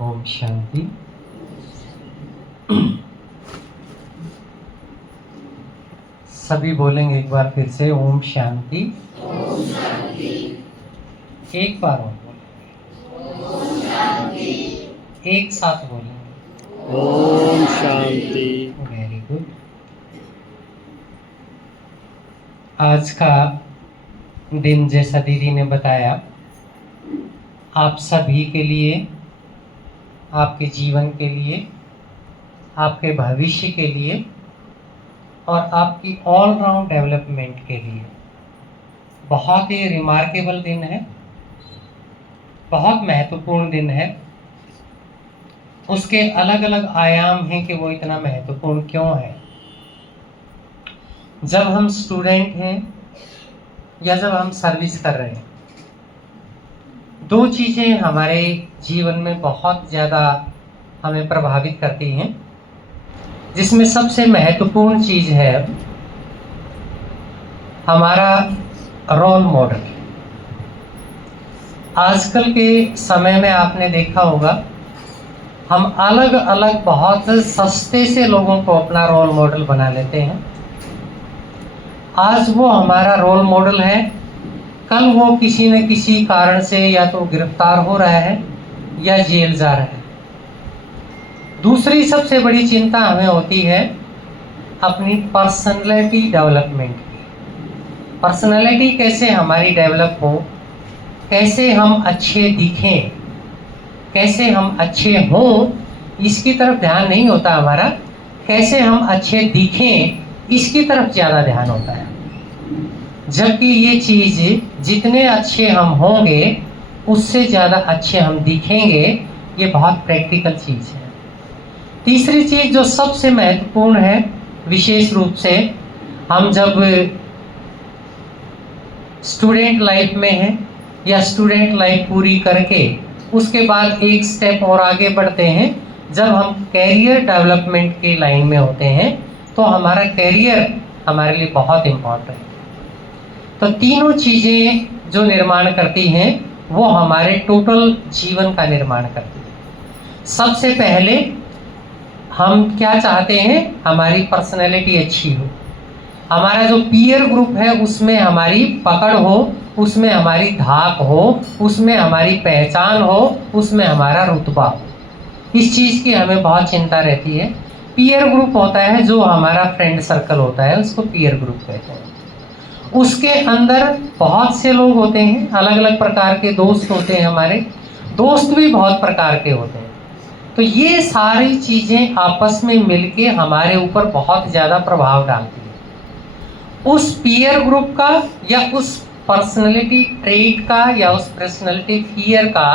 ओम शांति। सभी बोलेंगे एक बार फिर से ओम शांति। ओम शांति। एक बार और बोलेंगे, ओम शांति। एक साथ बोलेंगे, ओम शांति। Very good. आज का दिन जैसा दीदी ने बताया, आप सभी के लिए, आपके जीवन के लिए, आपके भविष्य के लिए और आपकी ऑल राउंड डेवलपमेंट के लिए बहुत ही रिमार्केबल दिन है, बहुत महत्वपूर्ण दिन है। उसके अलग अलग आयाम हैं कि वो इतना महत्वपूर्ण क्यों है। जब हम स्टूडेंट हैं या जब हम सर्विस कर रहे हैं, दो चीज़ें हमारे जीवन में बहुत ज़्यादा हमें प्रभावित करती हैं, जिसमें सबसे महत्वपूर्ण चीज़ है हमारा रोल मॉडल। आजकल के समय में आपने देखा होगा, हम अलग अलग बहुत सस्ते से लोगों को अपना रोल मॉडल बना लेते हैं। आज वो हमारा रोल मॉडल है, कल वो किसी न किसी कारण से या तो गिरफ्तार हो रहा है या जेल जा रहा है। दूसरी सबसे बड़ी चिंता हमें होती है अपनी पर्सनैलिटी डेवलपमेंट की। पर्सनैलिटी कैसे हमारी डेवलप हो, कैसे हम अच्छे दिखें, कैसे हम अच्छे हों, इसकी तरफ ध्यान नहीं होता हमारा। कैसे हम अच्छे दिखें, इसकी तरफ ज़्यादा ध्यान होता है। जबकि ये चीज़, जितने अच्छे हम होंगे उससे ज़्यादा अच्छे हम दिखेंगे, ये बहुत प्रैक्टिकल चीज़ है। तीसरी चीज़ जो सबसे महत्वपूर्ण है, विशेष रूप से हम जब स्टूडेंट लाइफ में हैं या स्टूडेंट लाइफ पूरी करके उसके बाद एक स्टेप और आगे बढ़ते हैं, जब हम कैरियर डेवलपमेंट की लाइन में होते हैं, तो हमारा कैरियर हमारे लिए बहुत इम्पोर्टेंट है। तो तीनों चीज़ें जो निर्माण करती हैं वो हमारे टोटल जीवन का निर्माण करती हैं। सबसे पहले हम क्या चाहते हैं, हमारी पर्सनैलिटी अच्छी हो, हमारा जो पीयर ग्रुप है उसमें हमारी पकड़ हो, उसमें हमारी धाक हो, उसमें हमारी पहचान हो, उसमें हमारा रुतबा हो। इस चीज़ की हमें बहुत चिंता रहती है। पीयर ग्रुप होता है जो हमारा फ्रेंड सर्कल होता है, उसको पीयर ग्रुप कहते हैं। उसके अंदर बहुत से लोग होते हैं, अलग अलग प्रकार के दोस्त होते हैं। हमारे दोस्त भी बहुत प्रकार के होते हैं। तो ये सारी चीज़ें आपस में मिलके हमारे ऊपर बहुत ज़्यादा प्रभाव डालती है। उस पीयर ग्रुप का या उस पर्सनैलिटी ट्रेट का या उस पर्सनैलिटी फियर का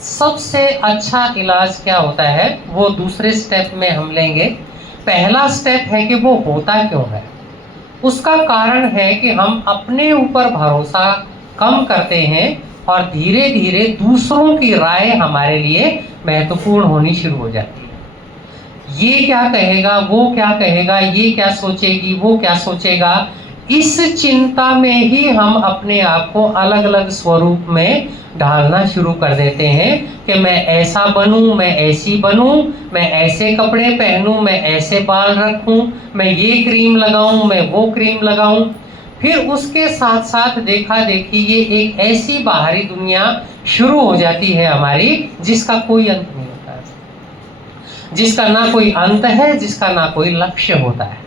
सबसे अच्छा इलाज क्या होता है, वो दूसरे स्टेप में हम लेंगे। पहला स्टेप है कि वो होता क्यों है। उसका कारण है कि हम अपने ऊपर भरोसा कम करते हैं और धीरे धीरे दूसरों की राय हमारे लिए महत्वपूर्ण होनी शुरू हो जाती है। ये क्या कहेगा, वो क्या कहेगा, ये क्या सोचेगी, वो क्या सोचेगा, इस चिंता में ही हम अपने आप को अलग अलग स्वरूप में ढालना शुरू कर देते हैं कि मैं ऐसा बनूं, मैं ऐसी बनूं, मैं ऐसे कपड़े पहनूं, मैं ऐसे बाल रखूं, मैं ये क्रीम लगाऊं, मैं वो क्रीम लगाऊं। फिर उसके साथ साथ देखा देखी ये एक ऐसी बाहरी दुनिया शुरू हो जाती है हमारी, जिसका कोई अंत नहीं होता है, जिसका ना कोई अंत है, जिसका ना कोई लक्ष्य होता है।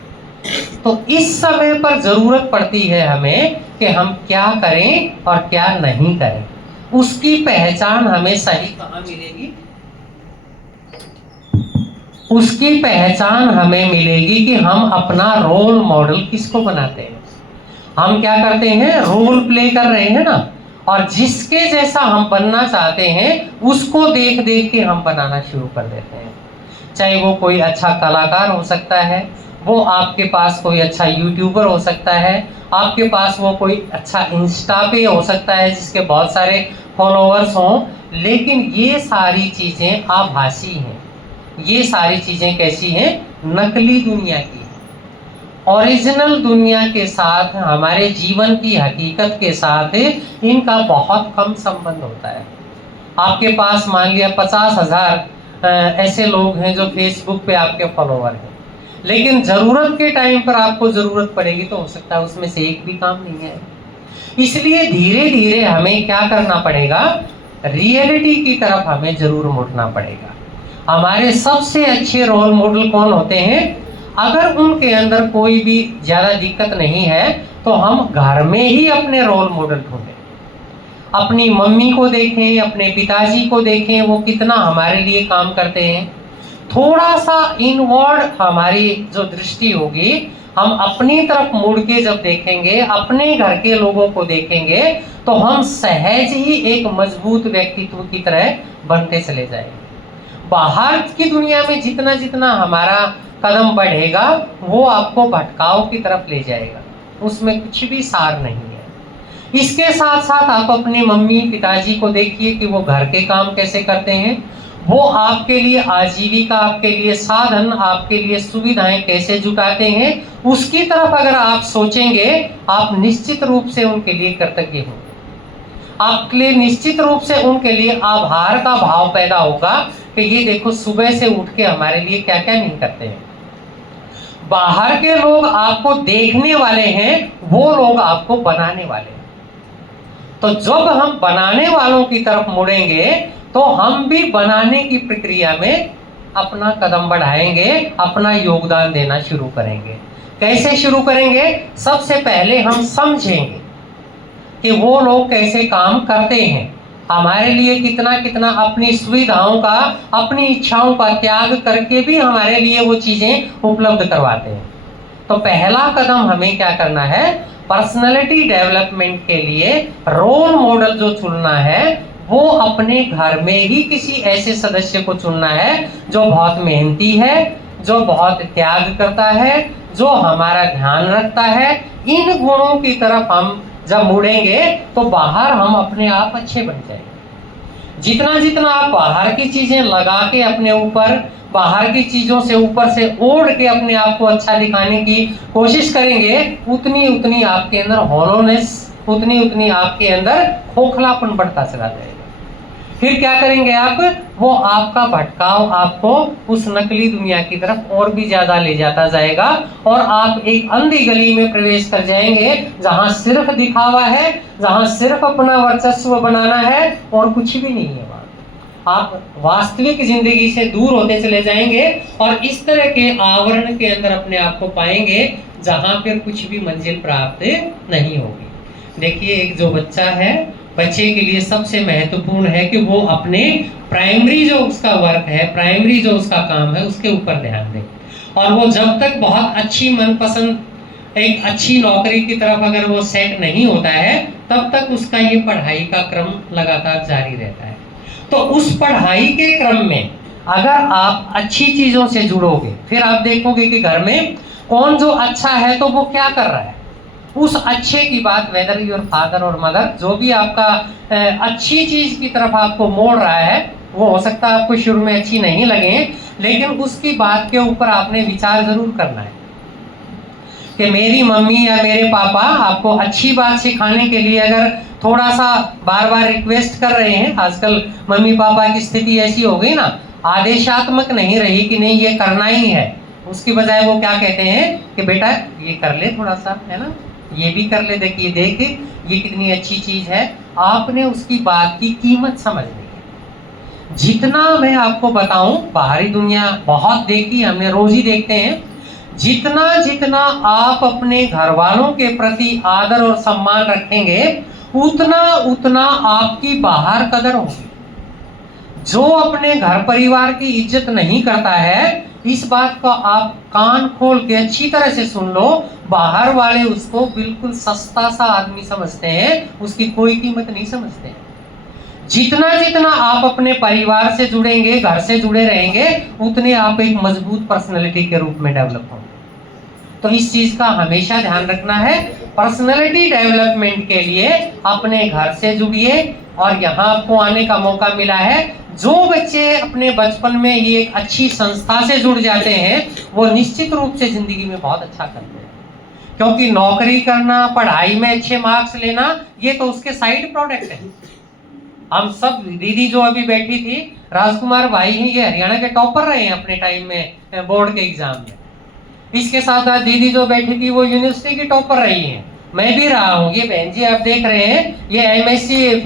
तो इस समय पर जरूरत पड़ती है हमें कि हम क्या करें और क्या नहीं करें। उसकी पहचान हमें सही कहाँ मिलेगी, उसकी पहचान हमें मिलेगी कि हम अपना रोल मॉडल किसको बनाते हैं। हम क्या करते हैं, रोल प्ले कर रहे हैं ना, और जिसके जैसा हम बनना चाहते हैं उसको देख देख के हम बनाना शुरू कर देते हैं। चाहे वो कोई अच्छा कलाकार हो सकता है, वो आपके पास कोई अच्छा यूट्यूबर हो सकता है, आपके पास वो कोई अच्छा इंस्टा पे हो सकता है जिसके बहुत सारे फॉलोअर्स हों, लेकिन ये सारी चीज़ें आभासी हैं। ये सारी चीज़ें कैसी हैं, नकली दुनिया की। ओरिजिनल दुनिया के साथ, हमारे जीवन की हकीकत के साथ इनका बहुत कम संबंध होता है। आपके पास मान लिया 50,000 ऐसे लोग हैं जो फेसबुक पे आपके फॉलोवर हैं, लेकिन ज़रूरत के टाइम पर आपको ज़रूरत पड़ेगी तो हो सकता है उसमें से एक भी काम नहीं है। इसलिए धीरे धीरे हमें क्या करना पड़ेगा, रियलिटी की तरफ हमें जरूर मुड़ना पड़ेगा। हमारे सबसे अच्छे रोल मॉडल कौन होते हैं? अगर उनके अंदर कोई भी ज़्यादा दिक्कत नहीं है तो हम घर में ही अपने रोल मॉडल ढूंढें। अपनी मम्मी को देखें, अपने पिताजी को देखें, वो कितना हमारे लिए काम करते हैं। थोड़ा सा इनवर्ड हमारी जो दृष्टि होगी, हम अपनी तरफ मुड़ के जब देखेंगे, अपने घर के लोगों को देखेंगे, तो हम सहज ही एक मजबूत व्यक्तित्व की तरह बनते चले जाएंगे। बाहर की दुनिया में जितना जितना हमारा कदम बढ़ेगा वो आपको भटकाव की तरफ ले जाएगा, उसमें कुछ भी सार नहीं है। इसके साथ साथ आप अपने मम्मी पिताजी को देखिए कि वो घर के काम कैसे करते हैं, वो आपके लिए आजीविका, आपके लिए साधन, आपके लिए सुविधाएं कैसे जुटाते हैं, उसकी तरफ अगर आप सोचेंगे, आप निश्चित रूप से उनके लिए कृतज्ञ होंगे। आपके लिए निश्चित रूप से उनके लिए आभार का भाव पैदा होगा कि ये देखो सुबह से उठ के हमारे लिए क्या क्या नहीं करते हैं। बाहर के लोग आपको देखने वाले हैं, वो लोग आपको बनाने वाले हैं। तो जब हम बनाने वालों की तरफ मुड़ेंगे तो हम भी बनाने की प्रक्रिया में अपना कदम बढ़ाएंगे, अपना योगदान देना शुरू करेंगे। कैसे शुरू करेंगे? सबसे पहले हम समझेंगे कि वो लोग कैसे काम करते हैं, हमारे लिए कितना कितना अपनी सुविधाओं का, अपनी इच्छाओं का त्याग करके भी हमारे लिए वो चीजें उपलब्ध करवाते हैं। तो पहला कदम हमें क्या करना है, पर्सनैलिटी डेवलपमेंट के लिए रोल मॉडल जो चुनना है, वो अपने घर में ही किसी ऐसे सदस्य को चुनना है जो बहुत मेहनती है, जो बहुत त्याग करता है, जो हमारा ध्यान रखता है। इन गुणों की तरफ हम जब मुड़ेंगे तो बाहर हम अपने आप अच्छे बन जाएंगे। जितना जितना आप बाहर की चीजें लगा के अपने ऊपर, बाहर की चीजों से ऊपर से ओढ़ के अपने आप को अच्छा दिखाने की कोशिश करेंगे, उतनी उतनी आपके अंदर हॉलोनेस, उतनी उतनी आपके अंदर खोखलापन बढ़ता चला जाएगा। फिर क्या करेंगे आप, वो आपका भटकाव आपको उस नकली दुनिया की तरफ और भी ज्यादा ले जाता जाएगा और आप एक अंधी गली में प्रवेश कर जाएंगे जहां सिर्फ दिखावा है, जहां सिर्फ अपना वर्चस्व बनाना है और कुछ भी नहीं है। वहां आप वास्तविक जिंदगी से दूर होते चले जाएंगे और इस तरह के आवरण के अंदर अपने आप को पाएंगे जहां फिर कुछ भी मंजिल प्राप्त नहीं होगी। देखिए, एक जो बच्चा है, बच्चे के लिए सबसे महत्वपूर्ण है कि वो अपने प्राइमरी जो उसका वर्क है, प्राइमरी जो उसका काम है, उसके ऊपर ध्यान दे। और वो जब तक बहुत अच्छी मनपसंद एक अच्छी नौकरी की तरफ अगर वो सेट नहीं होता है, तब तक उसका ये पढ़ाई का क्रम लगातार जारी रहता है। तो उस पढ़ाई के क्रम में अगर आप अच्छी चीजों से जुड़ोगे, फिर आप देखोगे कि घर में कौन जो अच्छा है तो वो क्या कर रहा है, उस अच्छे की बात, वेदर योर फादर और मदर, जो भी आपका अच्छी चीज की तरफ आपको मोड़ रहा है, वो हो सकता है आपको शुरू में अच्छी नहीं लगे, लेकिन उसकी बात के ऊपर आपने विचार जरूर करना है कि मेरी मम्मी या मेरे पापा आपको अच्छी बात सिखाने के लिए अगर थोड़ा सा बार बार रिक्वेस्ट कर रहे हैं, आजकल मम्मी पापा की स्थिति ऐसी हो गई ना, आदेशात्मक नहीं रही कि नहीं ये करना ही है, उसकी बजाय वो क्या कहते हैं कि बेटा ये कर ले थोड़ा सा, है ना, ये भी कर ले, देखिए देख ये कितनी अच्छी चीज है। आपने उसकी बात की कीमत समझनी है। जितना मैं आपको बताऊं, बाहरी दुनिया बहुत देखी, हमने रोज ही देखते हैं, जितना जितना आप अपने घर वालों के प्रति आदर और सम्मान रखेंगे, उतना उतना आपकी बाहर कदर होगी। जो अपने घर परिवार की इज्जत नहीं करता है, इस बात को आप कान खोल के अच्छी तरह से सुन लो, बाहर वाले उसको बिल्कुल सस्ता सा आदमी समझते हैं, उसकी कोई कीमत नहीं समझते हैं। जितना जितना आप अपने परिवार से जुड़ेंगे, घर से जुड़े रहेंगे, उतने आप एक मजबूत पर्सनैलिटी के रूप में डेवलप होंगे। तो इस चीज का हमेशा ध्यान रखना है। पर्सनैलिटी डेवलपमेंट के लिए अपने घर से जुड़िए, और यहाँ आपको आने का मौका मिला है। जो बच्चे अपने बचपन में ही एक अच्छी संस्था से जुड़ जाते हैं, वो निश्चित रूप से जिंदगी में बहुत अच्छा करते हैं, क्योंकि नौकरी करना, पढ़ाई में अच्छे मार्क्स लेना, ये तो उसके साइड प्रोडक्ट है। हम सब, दीदी जो अभी बैठी थी, राजकुमार भाई ही ये हरियाणा के टॉपर रहे हैं अपने टाइम में बोर्ड के एग्जाम में। इसके साथ साथ दीदी जो बैठी थी वो यूनिवर्सिटी की टॉपर रही हैं, मैं भी रहा हूँ। ये बहन जी आप देख रहे हैं, ये एमएससी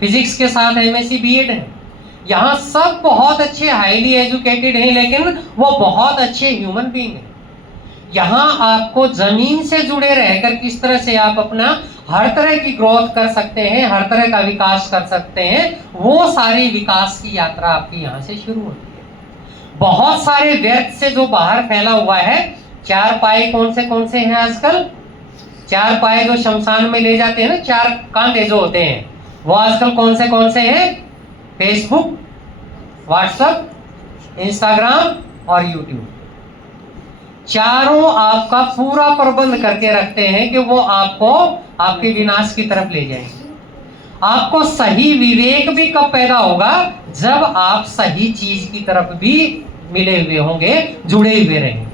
फिजिक्स के साथ एमएससी बीएड है। यहाँ सब बहुत अच्छे हाईली एजुकेटेड हैं, लेकिन वो बहुत अच्छे ह्यूमन बीइंग हैं। यहाँ आपको जमीन से जुड़े रहकर किस तरह से आप अपना हर तरह की ग्रोथ कर सकते हैं, हर तरह का विकास कर सकते हैं, वो सारी विकास की यात्रा आपकी यहाँ से शुरू होती है। बहुत सारे व्यर्थ से जो बाहर फैला हुआ है, 4 पाए कौन से हैं आजकल? 4 पाए जो शमशान में ले जाते हैं ना, 4 कांधे जो होते हैं, वो आजकल कौन से हैं? फेसबुक, व्हाट्सएप, इंस्टाग्राम और यूट्यूब। चारों आपका पूरा प्रबंध करके रखते हैं कि वो आपको आपके विनाश की तरफ ले जाएंगे। आपको सही विवेक भी कब पैदा होगा? जब आप सही चीज की तरफ भी मिले हुए होंगे, जुड़े हुए रहेंगे।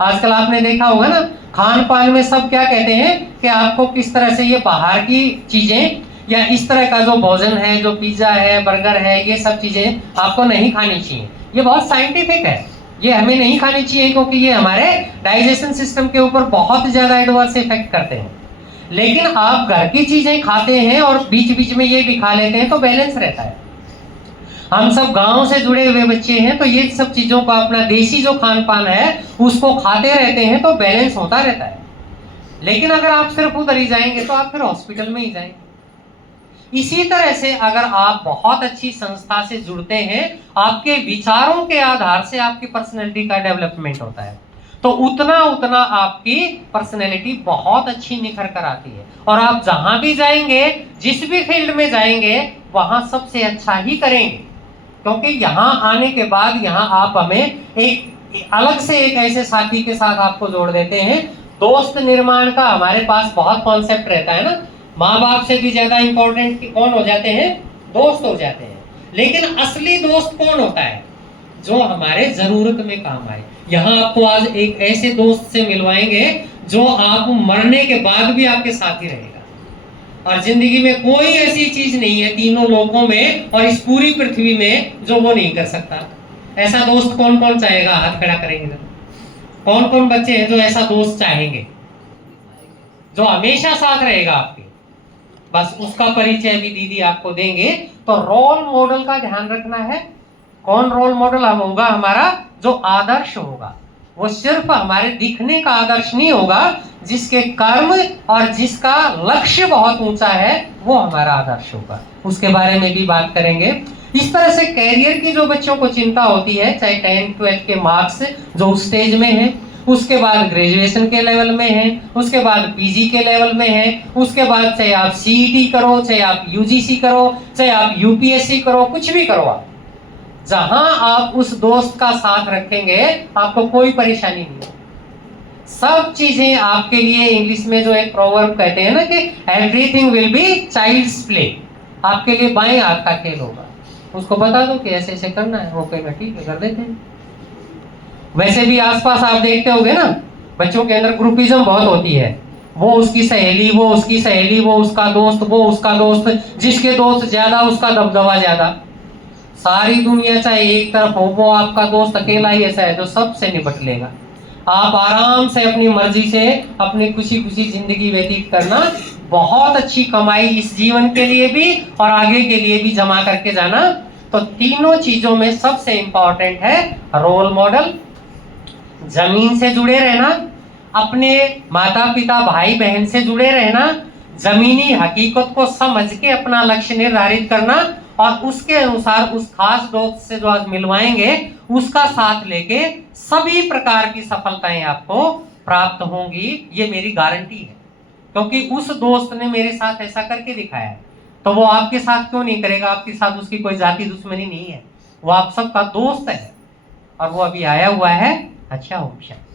आजकल आपने देखा होगा ना, खान पान में सब क्या कहते हैं कि आपको किस तरह से ये बाहर की चीजें या इस तरह का जो भोजन है, जो पिज्जा है, बर्गर है, ये सब चीजें आपको नहीं खानी चाहिए। ये बहुत साइंटिफिक है, ये हमें नहीं खानी चाहिए क्योंकि ये हमारे डाइजेशन सिस्टम के ऊपर बहुत ज्यादा एडवर्स इफेक्ट करते हैं। लेकिन आप घर की चीजें खाते हैं और बीच बीच में ये भी खा लेते हैं तो बैलेंस रहता है। हम सब गांव से जुड़े हुए बच्चे हैं, तो ये सब चीजों को, अपना देसी जो खान पान है उसको खाते रहते हैं तो बैलेंस होता रहता है। लेकिन अगर आप सिर्फ उधर ही जाएंगे तो आप फिर हॉस्पिटल में ही जाएंगे। इसी तरह से अगर आप बहुत अच्छी संस्था से जुड़ते हैं, आपके विचारों के आधार से आपकी पर्सनैलिटी का डेवलपमेंट होता है, तो उतना उतना आपकी पर्सनैलिटी बहुत अच्छी निखर कर आती है। और आप जहां भी जाएंगे, जिस भी फील्ड में जाएंगे, वहां सबसे अच्छा ही करेंगे। क्योंकि यहाँ आने के बाद यहाँ आप हमें एक अलग से एक ऐसे साथी के साथ आपको जोड़ देते हैं। दोस्त निर्माण का हमारे पास बहुत कॉन्सेप्ट रहता है ना, माँ बाप से भी ज्यादा इंपॉर्टेंट कौन हो जाते हैं? दोस्त हो जाते हैं। लेकिन असली दोस्त कौन होता है? जो हमारे जरूरत में काम आए। यहाँ आपको आज एक ऐसे दोस्त से मिलवाएंगे जो आप मरने के बाद भी आपके साथ ही रहेगा। और जिंदगी में कोई ऐसी चीज नहीं है तीनों लोकों में और इस पूरी पृथ्वी में जो वो नहीं कर सकता। ऐसा दोस्त कौन कौन चाहेगा? हाथ खड़ा करेंगे ना। कौन कौन बच्चे हैं जो ऐसा दोस्त चाहेंगे, जो हमेशा साथ रहेगा आपके? बस उसका परिचय भी दीदी आपको देंगे। तो रोल मॉडल का ध्यान रखना है। कौन रोल मॉडल होगा हमारा? जो आदर्श होगा। वो सिर्फ हमारे दिखने का आदर्श नहीं होगा, जिसके कर्म और जिसका लक्ष्य बहुत ऊंचा है, वो हमारा आदर्श होगा। उसके बारे में भी बात करेंगे। इस तरह से कैरियर की जो बच्चों को चिंता होती है, चाहे 10th 12th के मार्क्स जो उस स्टेज में है, उसके बाद ग्रेजुएशन के लेवल में है, उसके बाद पीजी के लेवल में है, उसके बाद चाहे आप सीईटी करो, चाहे आप यूजीसी करो, चाहे आप यूपीएससी करो, कुछ भी करो, आप जहां आप उस दोस्त का साथ रखेंगे, आपको कोई परेशानी नहीं। सब चीजें आपके लिए, इंग्लिश में जो एक प्रोवर्ब कहते हैं ना कि everything will be child's play, आपके लिए बाएं हाथ का खेल होगा। उसको बता दो कि ऐसे ऐसे करना है, वो कहेगा ठीक है, कर देते हैं। वैसे भी आसपास आप देखते होगे ना, बच्चों के अंदर ग्रुपिज्म बहुत होती है। वो उसकी सहेली, वो उसकी सहेली, वो उसका दोस्त, वो उसका दोस्त, जिसके दोस्त ज्यादा उसका दबदबा ज्यादा। सारी दुनिया चाहे एक तरफ हो, वो आपका दोस्त अकेला ही ऐसा है जो सबसे निपट लेगा। आप आराम से अपनी मर्जी से अपनी खुशी खुशी जिंदगी व्यतीत करना, बहुत अच्छी कमाई इस जीवन के लिए भी और आगे के लिए भी जमा करके जाना। तो तीनों चीजों में सबसे इंपॉर्टेंट है रोल मॉडल, जमीन से जुड़े रहना, अपने माता पिता भाई बहन से जुड़े रहना, जमीनी हकीकत को समझ के अपना लक्ष्य निर्धारित करना और उसके अनुसार उस खास दोस्त से जो आज मिलवाएंगे उसका साथ लेके सभी प्रकार की सफलताएं आपको प्राप्त होंगी। ये मेरी गारंटी है, क्योंकि उस दोस्त ने मेरे साथ ऐसा करके दिखाया है। तो वो आपके साथ क्यों नहीं करेगा? आपके साथ उसकी कोई जाति दुश्मनी नहीं है, वो आप सबका दोस्त है और वो अभी आया हुआ है। अच्छा, ओम शांति।